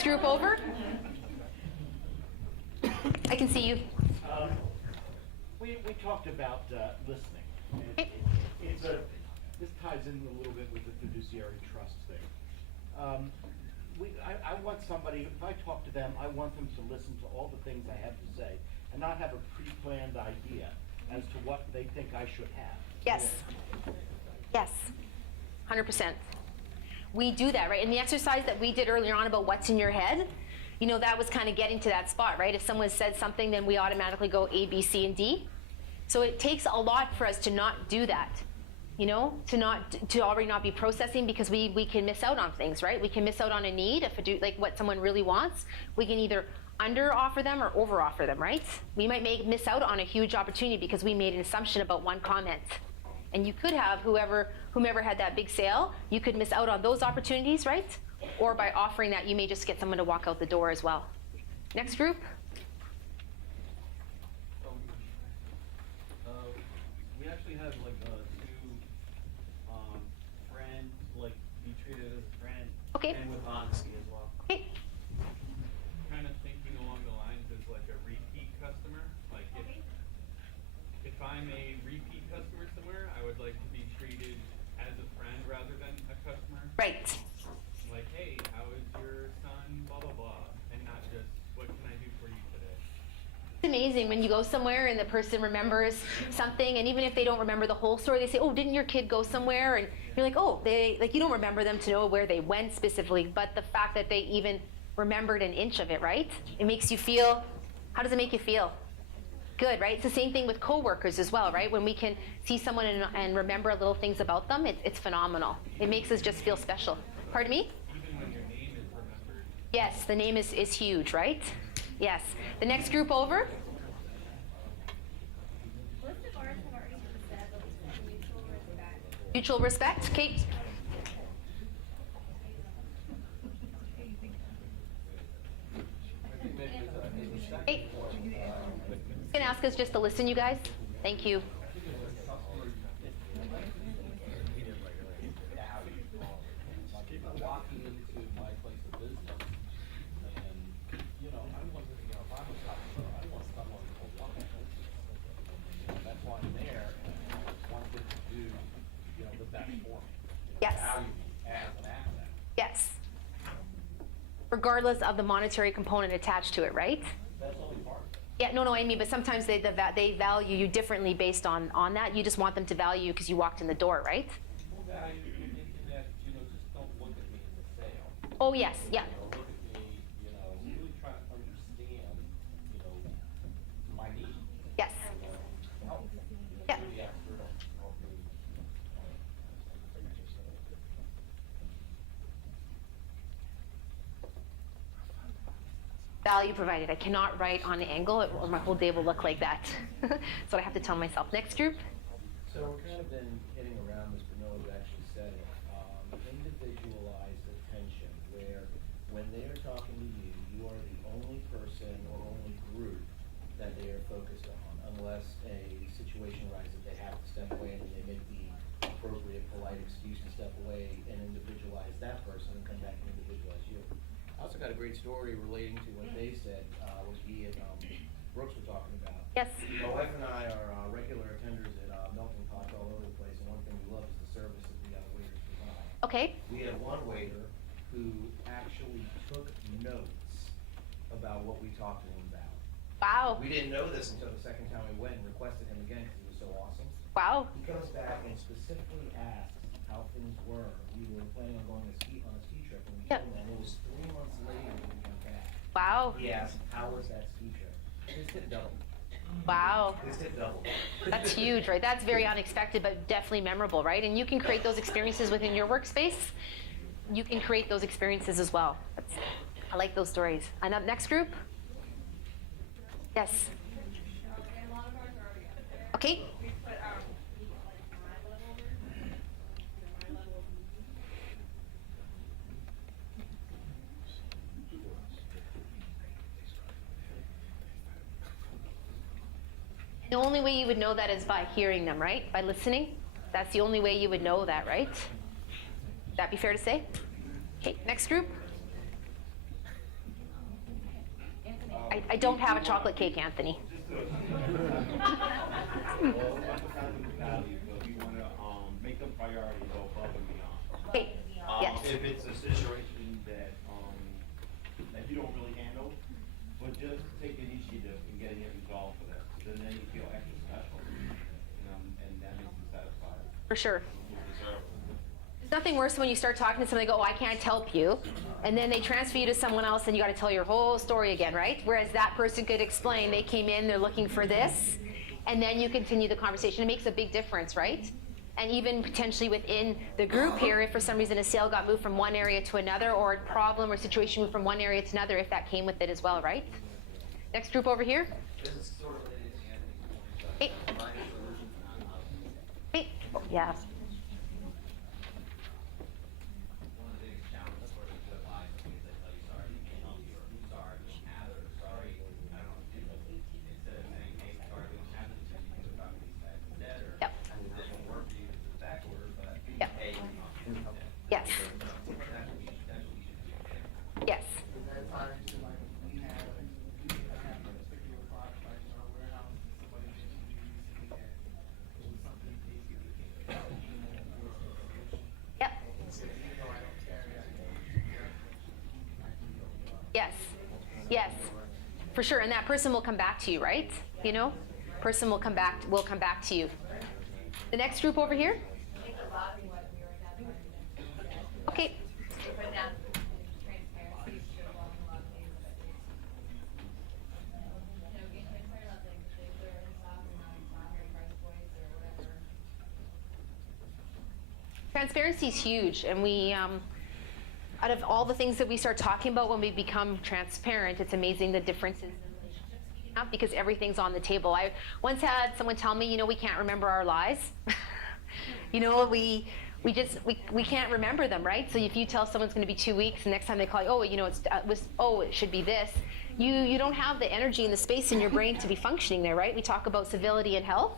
Next group over. I can see you. We talked about listening. Okay. This ties in a little bit with the fiduciary trust thing. I want somebody, if I talk to them, I want them to listen to all the things I have to say and not have a pre-planned idea as to what they think I should have. Yes. Yes. 100%. We do that, right? And the exercise that we did earlier on about what's in your head, you know, that was kind of getting to that spot, right? If someone said something, then we automatically go A, B, C, and D. So it takes a lot for us to not do that, you know, to already not be processing, because we can miss out on things, right? We can miss out on a need, like what someone really wants. We can either under offer them or over offer them, right? We might miss out on a huge opportunity because we made an assumption about one comment. And you could have whomever had that big sale, you could miss out on those opportunities, right? Or by offering that, you may just get someone to walk out the door as well. Next group. We actually had like two friends, like be treated as a friend, Okay. and with honesty as well. Okay. Kind of thinking along the lines of like a repeat customer. Like if I'm a repeat customer somewhere, I would like to be treated as a friend rather than a customer. Right. Like, hey, how is your son? Blah blah blah, and not just what can I do for you today. It's amazing when you go somewhere and the person remembers something, and even if they don't remember the whole story, they say, "Oh, didn't your kid go somewhere?" And you're like, "Oh, you don't remember them to know where they went specifically, but the fact that they even remembered an inch of it, right? It makes you feel. How does it make you feel? Good, right? It's the same thing with coworkers as well, right? When we can see someone and remember little things about them, it's phenomenal. It makes us just feel special. Pardon me? Even when your name is remembered. Yes, the name is huge, right? Yes. The next group over. Most of ours have already been said, but it's mutual respect. Mutual respect. Kate? Hey. You can ask us just to listen, you guys. Thank you. Walking into my place of business, and you know, I want to stop on the whole line. That's why I'm there, and I want them to do, you know, the best for me. Yes. Value me as an asset. Yes. Regardless of the monetary component attached to it, right? That's only part of it. Yeah, no, I mean, but sometimes they value you differently based on that. You just want them to value you because you walked in the door, right? Well, value in that, you know, just don't look at me as a sale. Oh, yes, yeah. You know, look at me, you know, really try to understand, you know, my needs. Yes. Help. Yeah. Be the expert on help me. Value provided. I cannot write on an angle or my whole day will look like that. So I have to tell myself. Next group. So we're kind of been hitting around this, but no one's actually said it. Individualized attention, where when they are talking to you, you are the only person or only group that they are focused on, unless a situation arises that they have to step away and they make the appropriate, polite excuse to step away and individualize that person and come back and individualize you. I also got a great story relating to what they said, what he and Brooks were talking about. Yes. My wife and I are regular attenders at melting pots all over the place, and one thing we love is the service that the other waiters provide. Okay. We had one waiter who actually took notes about what we talked to him about. Wow. We didn't know this until the second time we went and requested him again because he was so awesome. Wow. He comes back and specifically asks how things were. We were planning on going on a ski trip, and we Yep. told him, and it was 3 months later when we got back. Wow. He asked, how was that ski trip? His tip doubled. Wow. His tip doubled. That's huge, right? That's very unexpected, but definitely memorable, right? And you can create those experiences within your workspace. You can create those experiences as well. I like those stories. And up next group? Yes. A lot of ours are already up there. Okay. We put our my level my level. The only way you would know that is by hearing them, right? By listening. That's the only way you would know that, right? Would that be fair to say? Okay, next group. I don't have a chocolate cake, Anthony. Well, emphasizing the values, but we wanna, make them priority, go above and beyond. Okay, yes. If it's a situation that, that you don't really handle, but just take initiative in getting it resolved for them, so then you feel extra special, and that makes them satisfied. For sure. You deserve it. There's nothing worse when you start talking to somebody, they go, oh, I can't help you. And then they transfer you to someone else and you gotta tell your whole story again, right? Whereas that person could explain, they came in, they're looking for this, and then you continue the conversation. It makes a big difference, right? And even potentially within the group here, if for some reason a sale got moved from one area to another, or a problem or situation moved from one area to another, if that came with it as well, right? Next group over here. This is sort of related to Anthony's point, Hey. but providing solutions and not others. Hey. Yeah. One of the biggest challenges for the good life is they tell you, sorry, you can't help you, or sorry, we don't have it, or sorry, I don't know, instead of saying, hey, sorry, we don't have it, you can do about these guys instead, or Yep. this won't work for you, this is back order, but Yep. hey, we don't have it instead. Yes. That's what we should do. Yes. Is that time to like, we have a particular product like in our warehouse, and somebody mentioned we recently that it was something basic we can't do, solution. Yep. So even though I don't carry it, I can go. Yes. Yes. For sure. And that person will come back to you, right? You know? Person will come back to you. The next group over here. Okay. But now, transparency should walk a lot of things, but being transparent about things, if they're in stock or not in stock, or price points or whatever. Transparency is huge, and we, out of all the things that we start talking about when we become transparent, it's amazing the differences in relationships we have because everything's on the table. I once had someone tell me, we can't remember our lies. We can't remember them, right? So if you tell someone's going to be 2 weeks, the next time they call you, it should be this. You don't have the energy and the space in your brain to be functioning there, right? We talk about civility and health.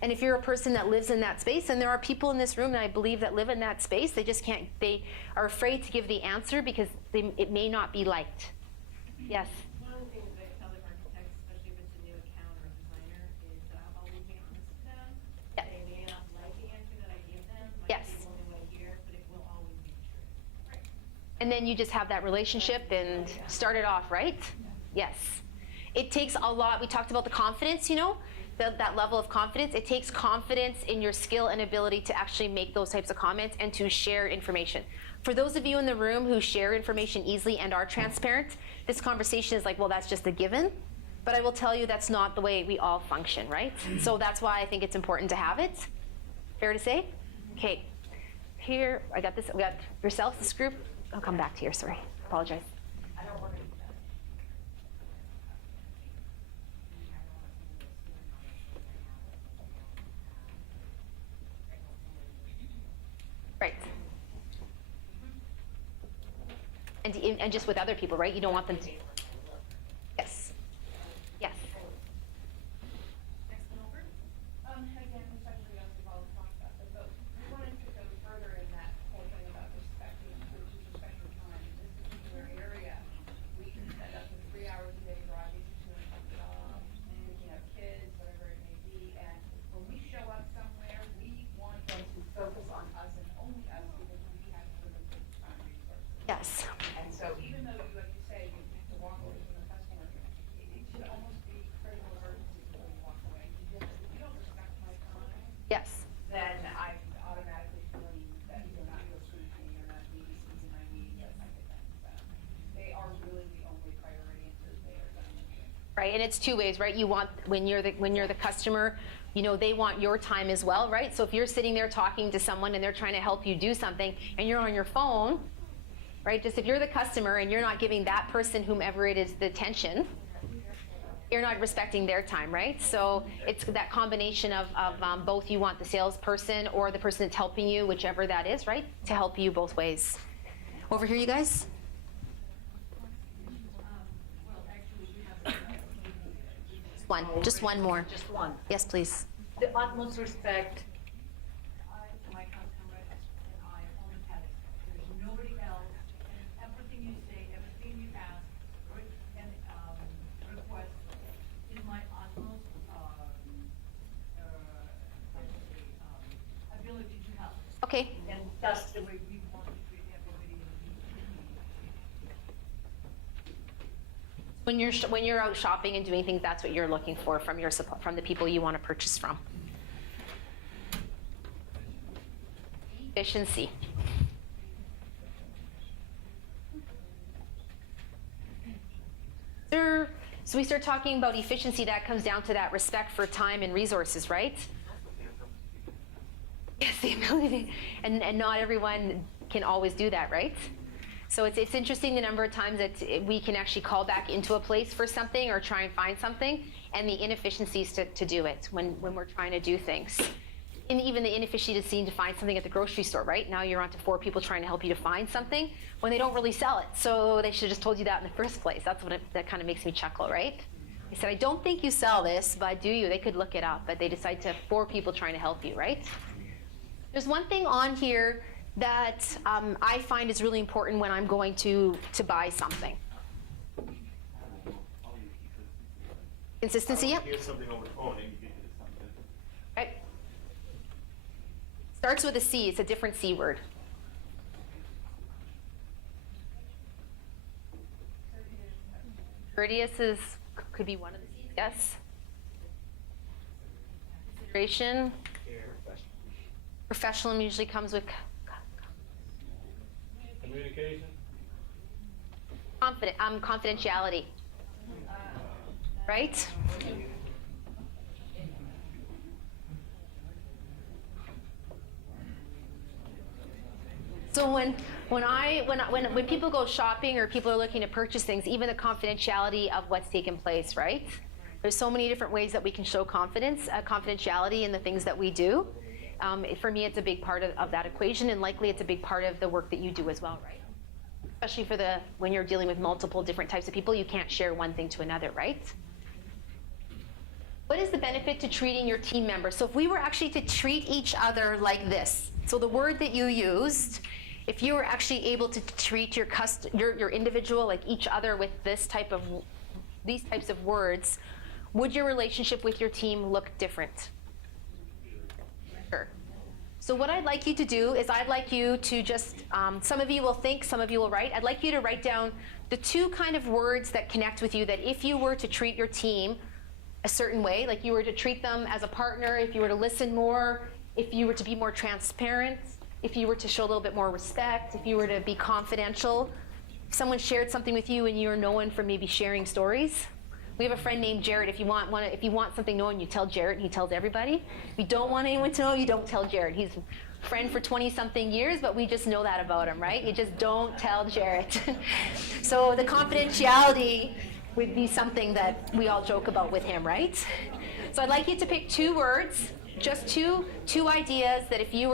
And if you're a person that lives in that space, and there are people in this room that I believe that live in that space, they just can't, they are afraid to give the answer because it may not be liked. Yes? One of the things that I tell the architects, especially if it's a new account or a designer, is that I'll always be honest with them. Yeah. They may not like the answer that I give them, Yes. might be the only way here, but it will always be true. And then you just have that relationship and start it off, right? Yes. It takes a lot. We talked about the confidence, that level of confidence. It takes confidence in your skill and ability to actually make those types of comments and to share information. For those of you in the room who share information easily and are transparent, this conversation is like, well, that's just a given. But I will tell you that's not the way we all function, right? So that's why I think it's important to have it. Fair to say? Okay. Here, I got this. We got yourself, this group. I'll come back to here, sorry. Apologize. I don't want to. Right. And just with other people, right? You don't want them to. Yes. Yes. Next one over. Again, especially as we've all talked about this, but we wanted to go further in that whole thing about respecting, which is respect your time. In this particular area, we can spend up to 3 hours a day driving to and from the job, picking up kids, whatever it may be, and when we show up somewhere, we want them to focus on us and only us because we have limited time resources. Yes. And so even though, like you say, you have to walk away from the customer, it should almost be critical emergency before you walk away. Because if you don't respect my time, Yes. then I'm automatically feeling that you're not listening to me, you're not meeting my needs, that type of thing. So they are really the only priority until they are done with it. Right, and it's two ways, right? You want, when you're the customer, they want your time as well, right? So if you're sitting there talking to someone and they're trying to help you do something and you're on your phone, right? Just if you're the customer and you're not giving that person, whomever it is, the attention, you're not respecting their time, right? So it's that combination of both. You want the salesperson or the person that's helping you, whichever that is, right? To help you both ways. Over here, you guys. Just one more. Just one. Yes, please. The utmost respect. My customer and I only have it. There's nobody else, and everything you say, everything you ask, That's the way we want to treat everybody. When you're out shopping and doing things, that's what you're looking for from from the people you want to purchase from. Efficiency. So we start talking about efficiency, that comes down to that respect for time and resources, right? Yes, the ability, and not everyone can always do that, right? So it's interesting the number of times that we can actually call back into a place for something or try and find something, and the inefficiencies to do it when we're trying to do things. And even the inefficiency to find something at the grocery store, right? Now you're on to 4 people trying to help you to find something when they don't really sell it. So they should have just told you that in the first place. That's what that kind of makes me chuckle, right? They said, I don't think you sell this, but do you? They could look it up, but they decide to have 4 people trying to help you, right? There's one thing on here that I find is really important when I'm going to buy something. Consistency, yep. Hear something over the phone and you get to something. Right. Starts with a C. It's a different C word. Courteous could be one of the C's, yes. Consideration. Professional usually comes with Communication. confidentiality. Right? So when people go shopping or people are looking to purchase things, even the confidentiality of what's taken place, right? There's so many different ways that we can show confidentiality in the things that we do. For me, it's a big part of that equation, and likely it's a big part of the work that you do as well, right? Especially when you're dealing with multiple different types of people, you can't share one thing to another, right? What is the benefit to treating your team members? So if we were actually to treat each other like this, so the word that you used, if you were actually able to treat your individual like each other with these types of words, would your relationship with your team look different? Sure. So what I'd like you to do is I'd like you to just, some of you will think, some of you will write. I'd like you to write down the 2 kind of words that connect with you, that if you were to treat your team a certain way, like you were to treat them as a partner, if you were to listen more, if you were to be more transparent, if you were to show a little bit more respect, if you were to be confidential, if someone shared something with you and you're known for maybe sharing stories. We have a friend named Jared. If you want something known, you tell Jared, and he tells everybody. If you don't want anyone to know, you don't tell Jared. He's a friend for 20-something years, but we just know that about him, right? You just don't tell Jared. So the confidentiality would be something that we all joke about with him, right? So I'd like you to pick 2 words, just two ideas that if you were